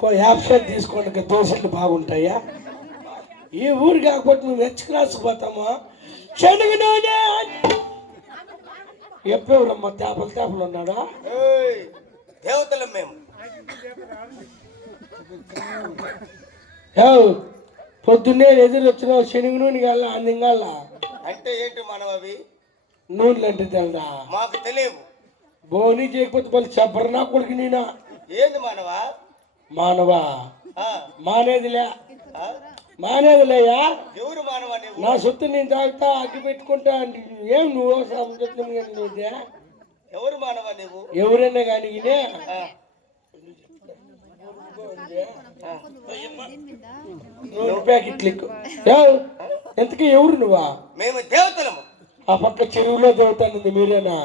కో app shot తీసుకోండి దోశలు బాగుంటాయా? ఈ ఊరు కాకపోతే నువ్వు నెచ్చుకురాసిపోతామా శనగ నూనె! ఎప్పుడమ్మా తేపలు తేపలు ఉన్నాడా? దేవతలం మేము. పొద్దున్నే ఎదురు వచ్చిన శనగ నూనె కాల అందింగాల అంటే ఏంటి మనం అవి? నూనెలు అంటే తెలదా? మాకు తెలియవు. బోని చేయకపోతే మళ్ళీ చెప్పరు నా కొడుకు నేనా? ఏంది మానవా? మానవా? మానేదిలే? మానేదిలేయా? ఎవరు మానవా నీవు? నా సొత్తు నేను తాగుతా అగ్గి పెట్టుకుంటా ఏం నువ్వు చెప్తాను నువ్వు ఎవరు మానవా నీవు? ఎవరైనా కానీ ఎంతకీ ఎవరు నువ్వా? మేము దేవతలము. ఆ పక్క చెరువులో దొరుకుతానుంది మీరేనా?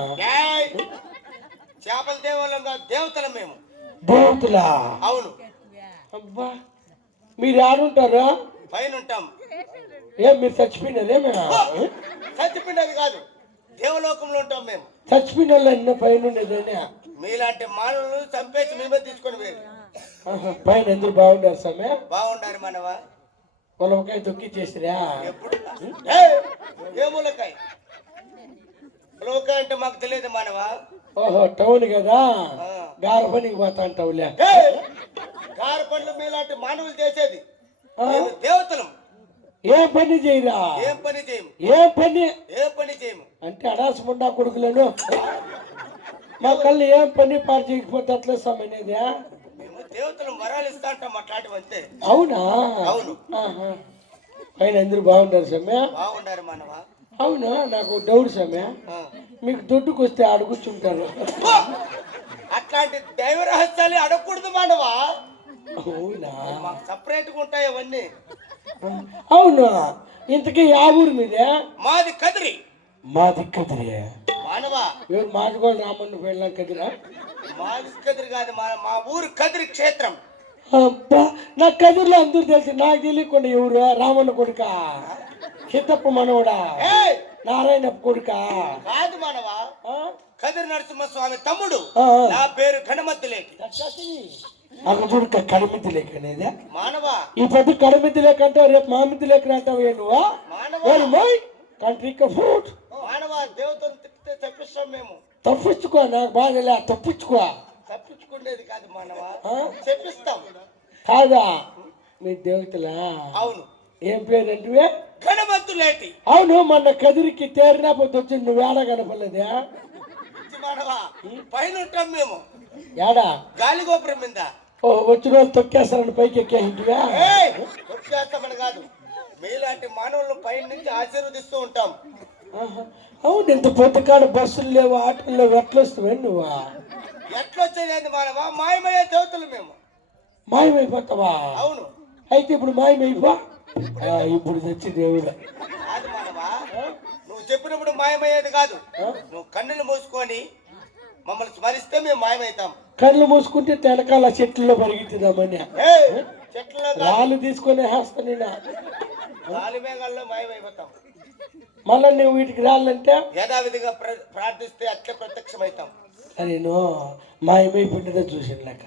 చేపల దేవాలయం కాదు దేవతలం మేము. దేవతలా? అవును. అబ్బా మీరు ఆడుంటారా? పైన ఉంటాం ఏం మీరు చచ్చిపోయినారేమే చచ్చిపోయినది కాదు దేవలోకంలో ఉంటాం మేము. చచ్చిపోయిన వాళ్ళు అన్న పైన ఉండేదేనే మీలాంటి మానవులు చంపేసి మేమే తీసుకొని పోయి పైన ఎందుకు బాగుండారు సమే బాగుండారు మానవా? పొలవకాయ తొక్కి చేసిరా ఎప్పుడు ఏ ములకాయ? ములకాయ అంటే మాకు తెలియదు మానవా. ఓహో టౌన్ కదా. గార పనికి పోతా అంటావులే. కార పండ్లు మీలాంటి మానవులు చేసేది? మేము దేవతలం. ఏం పని చేయరా? ఏం పని చేయము. ఏం పని? ఏం పని చేయము. అంటే అడాసు ముండా కొడుకులను? మా కళ్ళు ఏం పని పాటు చేయకపోతే అట్లే సమనేది మేము దేవతలం వరాలు ఇస్తా అంటాం అట్లాంటివి అంతే అవునా? అవును. పైన అందరూ బాగుంటారు సమ్య బాగుండారు మానవా. అవునా? నాకు డౌట్ సమ్య ఆ. మీకు దొడ్డుకు వస్తే ఆడ కూర్చుంటారు! అట్లాంటి దైవ రహస్యాలు అడగకూడదు మానవా? అవునా? మాకు సపరేట్గా ఉంటాయి అవన్నీ. అవును? ఇంతకీ యా ఊరు మీదే? మాది కదిరి. మాది కదిరి. మానవా? ఎవరు మాదిగోళ్ళు రామన్న వెళ్ళాం కదిరా? మాది కదిరి కాదు మా మా ఊరు కదిరి క్షేత్రం. అబ్బా నా కదిరిలో అందరూ తెలుసు నాకు తెలియకుండా ఎవరు? రామన్న కొడుక? చిత్తప్ప మనవడా! నారాయణ కొడుక. కాదు మానవా కదిరి నరసింహస్వామి తమ్ముడు. నా పేరు గణమద్దులేటి అక్కడ కడమితి లేక అనేది. మానవా? ఈ పొద్దు కడమితి లేక అంటావు రేపు మామితి లేక అంటావు నువ్వు? మానవా? కంట్రీకి ఫుడ్ మానవా దేవతను తిప్పితే తప్పిస్తాం మేము. తప్పించుకో నాకు బాగా తప్పించుకో. తప్పించుకునేది కాదు మానవా? చెప్పిస్తాం. కాదా? మీ దేవతలా? అవును. ఏం పేరంటే గణమద్దులేటి అవును మొన్న కదిరికి తేరినా పొద్దు వచ్చి నువ్వు ఏడ కనపడలేదా? పైన ఉంటాం మేము. ఏడా? గాలి గోపురం మీద. ఓ వచ్చిన వాళ్ళు తొక్కేస్తారని పైకి ఎక్కేసింటివా! వచ్చేస్తామని కాదు. మీలాంటి మానవులను పైన నుంచి ఆశీర్వదిస్తూ ఉంటాం. అవును ఇంత పొద్దుకాడ బస్సులు లేవు ఆటోలు లేవు ఎట్లా వస్తావే నువ్వు? ఎట్లొచ్చేది మానవా? మాయమయ్యే దేవతలు మేము. మాయమైపోతావా? అవును. అయితే ఇప్పుడు మాయమైపో. ఇప్పుడు తెచ్చి దేవుడు. నువ్వు చెప్పినప్పుడు మాయమయ్యేది కాదు? నువ్వు కన్నులు మూసుకొని మమ్మల్ని స్మరిస్తే మేము మాయమవుతాం. కళ్ళు మూసుకుంటే తెనకాల చెట్లలో పరిగెత్తుదామని! చెట్లలో రాళ్ళు తీసుకొని వేస్తా నేను మేఘాల్లో మాయమైపోతాం. మళ్ళీ నువ్వు వీటికి రాళ్ళంటే? యథావిధిగా ప్ర- ప్రార్థిస్తే అట్లే ప్రత్యక్షమవుతాం. నేను మాయమైపోయిందో చూసిన లెక్క.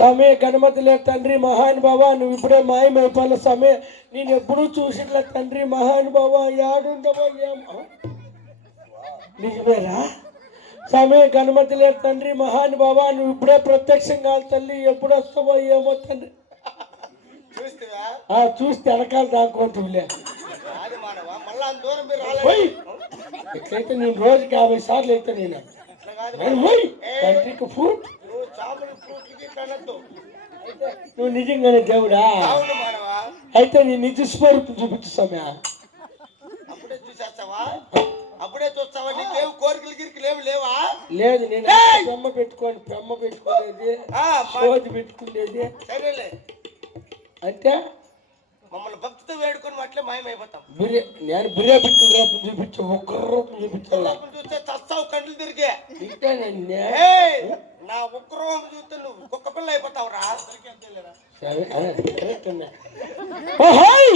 సమయ గణమతిలే తండ్రి మహాన్ బాబా నువ్వు ఇప్పుడే మాయమైపోయిన సమయ? నేను ఎప్పుడూ చూసిన తండ్రి మహాన్ బాబా యాడుండవో ఏమో నిజమేరా? సమయ గణమతిలే తండ్రి మహాన్ బాబా నువ్వు ఇప్పుడే ప్రత్యక్షం కాదు తల్లి ఎప్పుడు వస్తావో ఏమో తండ్రి. చూస్తే వెనకాల దాక్కుంటులే ఎట్లయితే నేను రోజుకి యాభై సార్లు అయితే నేను కంట్రీకి ఫుడ్ నువ్వు నిజంగానే దేవుడా? అయితే నీ నిజ స్వరూపం చూపించు సమయ అప్పుడే చూసేస్తావా? అప్పుడే చూస్తావా? నీకేం కోరికలు గిరికలు ఏమి లేవా? లేదు నేను పెమ్మ పెట్టుకొని పెమ్మ పెట్టుకునేది పెట్టుకునేది. సరేలే. అంటే భక్తితో వేడుకొని అట్లే మాయమైపోతాం బిర్యా నేను బిర్యా పెట్టిన రూపం చూపించు ఒక్క రూపం చూపించాలా లోపల చూస్తే చస్తావు కండ్లు తిరిగే ఇంకా నన్నే ఏయ్, నా ఉగ్రహం చూస్తే నువ్వు కుక్క పిల్ల అయిపోతావు రా సరే అదే, కరెక్ట్ ఉన్నా. ఓహోయ్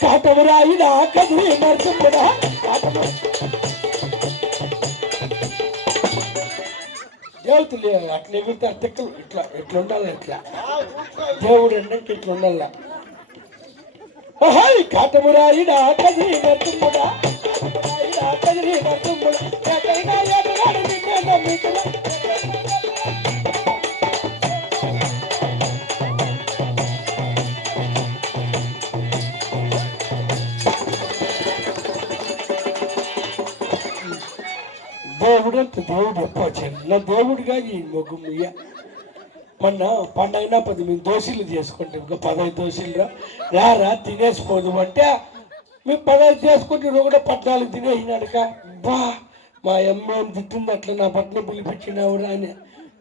కాటమరాయిడా కదిరి నరసింహుడా కాటమరా ఏవుతులే అట్లా ఎగురుతారు తిక్కలు ఇట్లా ఇట్లా ఉండాలి ఇట్లా ఆ, చూసుకో. దేవుడు అంటే ఇట్లా ఉండాల హాయ్ కాటమురాయిడా కదిరి నర్తుముడా కాటమురాయిడా కదిరి నర్తుముడా ఎక్కడిగా ఎక్కడాడు నిన్నే నమ్మితున్నా దేవుడు అంటే దేవుడు ఎప్ప చిన్న దేవుడుగా ఈ మొగ్గుమయ్య మొన్న పండగన పది మేము దోశలు చేసుకుంటాం ఇంకా పదహైదు దోశలు రారా తినేసిపోదు అంటే మేము పదహైదు చేసుకుంటే నువ్వు కూడా పద్నాలుగు తినేసినాడుక. బా మా అమ్మ తిట్టింది అట్లా నా పట్ల పిలిపించినావురా అని.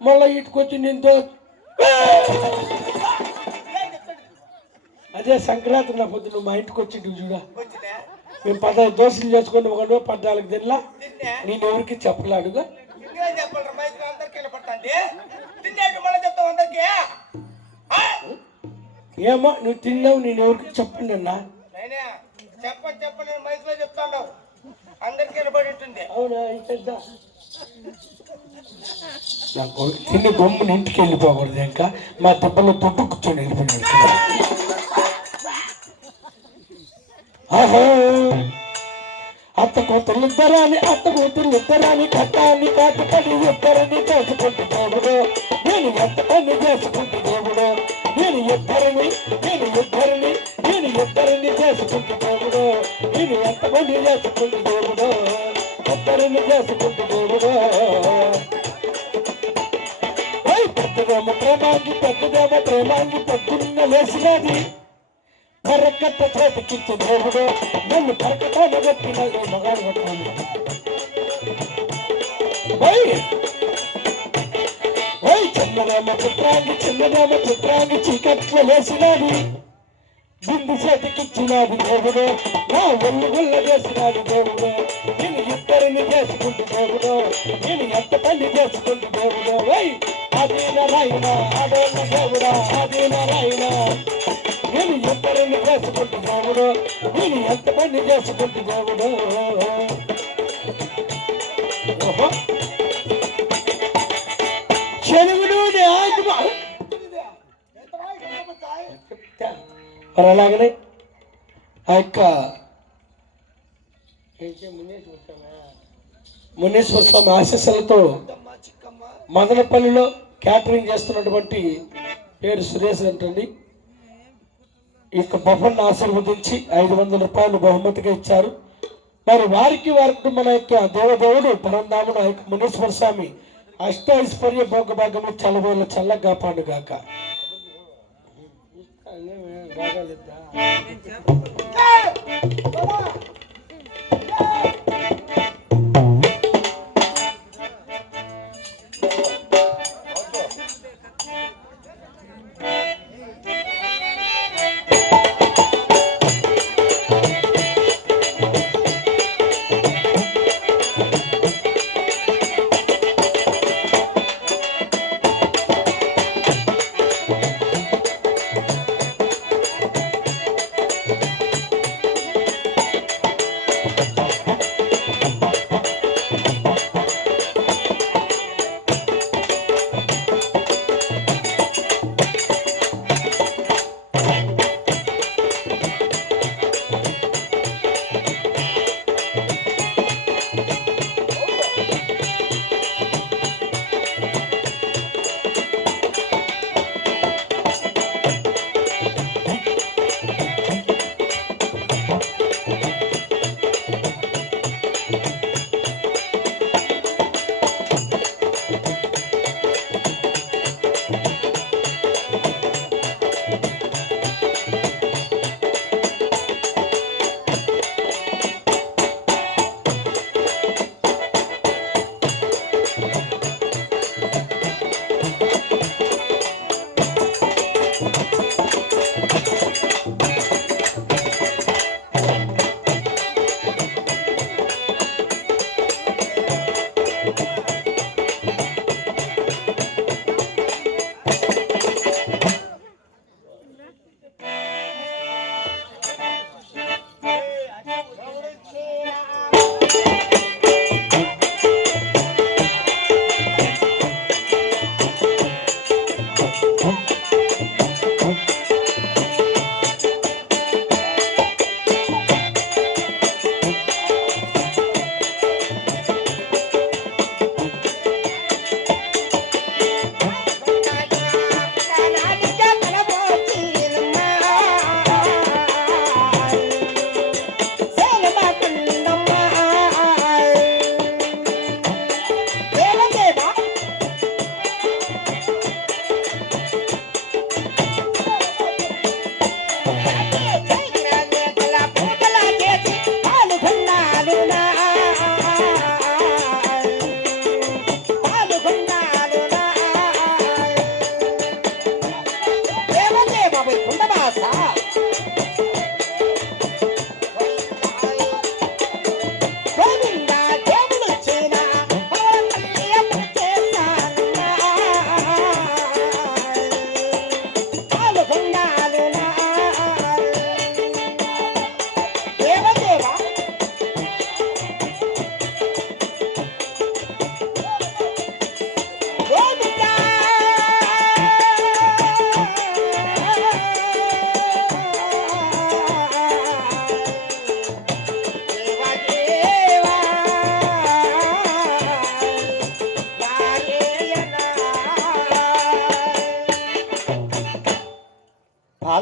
మళ్ళీ ఇటుకొచ్చి నేను దో అదే సంక్రాంతి నా పొద్దున మా ఇంటికి వచ్చి చూడ మేము పదహైదు దోశలు చేసుకుని ఒక రోజు పద్నాలుగు తినలా? తిన్నా? నేను ఎవరికి చెప్పలాడుగా చెప్పాలి మైక్ అందరికి వినపడుతుంది తిన్నాక మళ్ళీ చెప్తావు అందరికి ఆ? ఏమో నువ్వు తిన్నావు నేను ఎవరికి చెప్పండి అన్నా? చెప్ప చెప్ప నేను మైక్లో చెప్తాను. అందరికి వినపడి ఉంటుంది అవునా ఇంత నా కొడుకు తిని బొమ్మని ఇంటికి వెళ్ళిపోకూడదు ఇంకా. మా దెబ్బలో తొట్టు కూర్చొని వెళ్ళిపోయాడు ఆహా! అత్త కూతుర్లు ఇద్దరాని అత్త కూతుర్లు ఇద్దరాని కట్టాన్ని కాటుపడి ఇద్దరని చేసుకుంటూ దేవుడు నేను ఎంత పని చేసుకుంటూ దేవుడు నేను ఇద్దరిని నేను ఇద్దరిని నేను ఇద్దరిని చేసుకుంటూ దేవుడు నేను ఎంత పని చేసుకుంటూ దేవుడు ఇద్దరిని చేసుకుంటూ దేవుడు ఓయ్ పెద్దదేమో ప్రేమాంగి పెద్దదేమో ప్రేమాంగి పొద్దున్న లేచినది పరకట్ట చేతికిచ్చి దేవుడు నన్ను పరకటాన పెట్టిన మగాడు పట్టుకోండి ఓయ్ ఓయ్ చిన్నదేమో చిత్రాంగి చిన్నదేమో చిత్రాంగి చీకట్లో లేచినది బిందు చేతికిచ్చినాది దేవుడు. నా ఒళ్ళు గుల్ల చేసినాది దేవుడు. నేను ఇద్దరిని చేసుకుంటూ దేవుడు నేను ఎంత పని చేసుకుంటు దేవుడు వై అది నారాయణ అదే దేవుడా అది నారాయణ. నేను ఇద్దరిని చేసుకుంటు దేవుడు నేను ఎంత పని చేసుకుంటు దేవుడు ఓహో. చెలుగుడు ఆత్మ మరి అలాగనే ఆ యొక్క మునేశ్వర స్వామి ఆశీస్సులతో మదనపల్లిలో క్యాటరింగ్ చేస్తున్నటువంటి పేరు సురేష్ అంటండి. ఈ యొక్క బఫన్ ఆశీర్వదించి ఐదు వందల రూపాయలు బహుమతిగా ఇచ్చారు. మరి వారికి వారికి మన యొక్క దేవదేవుడు పరంధాముడు ఆ యొక్క మునీశ్వర స్వామి అష్టైశ్వర్య భోగభాగము చలవలు చల్లగా పండుగాక. రాగలిద్దా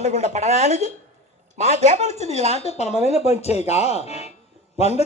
పండగుండ పడడానికి మా దేవరిచిన ఇలాంటి పరమైన బంచేయగా పండు